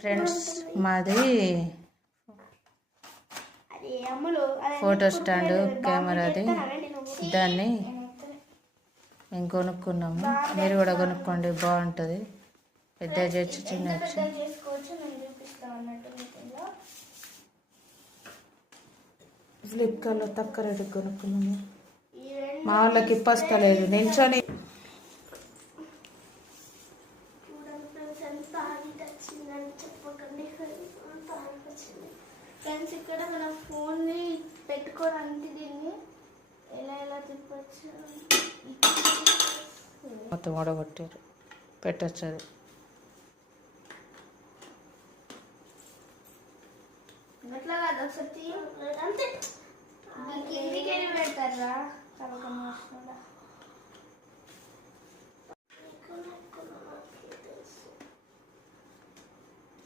Friends మాది photo stand కెమెరాది, దాన్ని మేము కొనుక్కున్నాము. మీరు కూడా కొనుక్కోండి, బాగుంటుంది. పెద్ద చేయొచ్చు, చిన్న ఫ్లిప్కార్ట్లో తక్కువ రేటుకి కొనుక్కున్నాము. మా వాళ్ళకి ఇప్పస్తలేదు నిల్చొని. ఫ్రెండ్స్ ఇక్కడ మన ఫోన్ని పెట్టుకోవడానికి దీన్ని ఎలా తిప్పచ్చు, మొత్తం ఓడగొట్టారు, పెట్టచ్చు. అది అట్లా కాదు, ఒకసారి అంతే కిందికి పెడతారా.